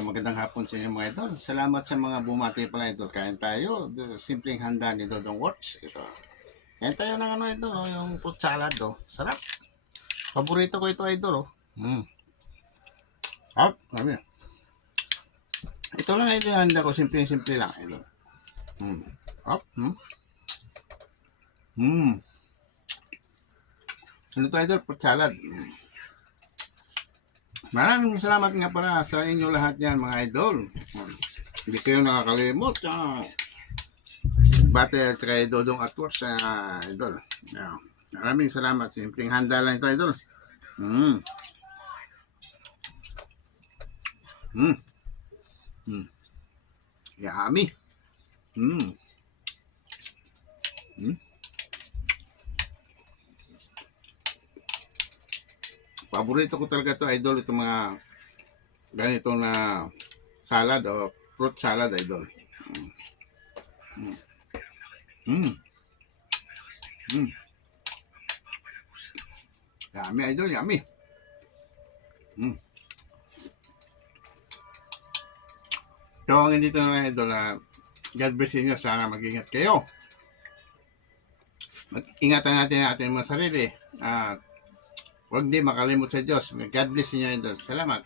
So magandang hapon sa inyo mga idol. Salamat sa mga bumati pala idol. Kain tayo. Simpleng handa ni Dodong Works. Ito. Kain tayo ng ano idol, oh, yung fruit salad. Oh. Sarap. Paborito ko ito idol. Oh. Sabi. Ito lang idol handa ko. Simple lang idol. Ano to idol? Fruit salad. Maraming salamat nga pala sa inyo lahat yan mga idol. Hindi kayo nakakalimot. Bate at kay Dodong at Works sa idol. Maraming salamat. Simpleng handa lang ito idol. Yummy. Paborito ko talaga ito idol. Itong mga ganito na salad o fruit salad idol. Yummy idol, yummy. So ang dito na idol, God bless inyo. Sana mag-ingat kayo. Ingatan natin ang ating mga sarili. Huwag di makalimot sa Diyos. God bless inyo idol. Salamat.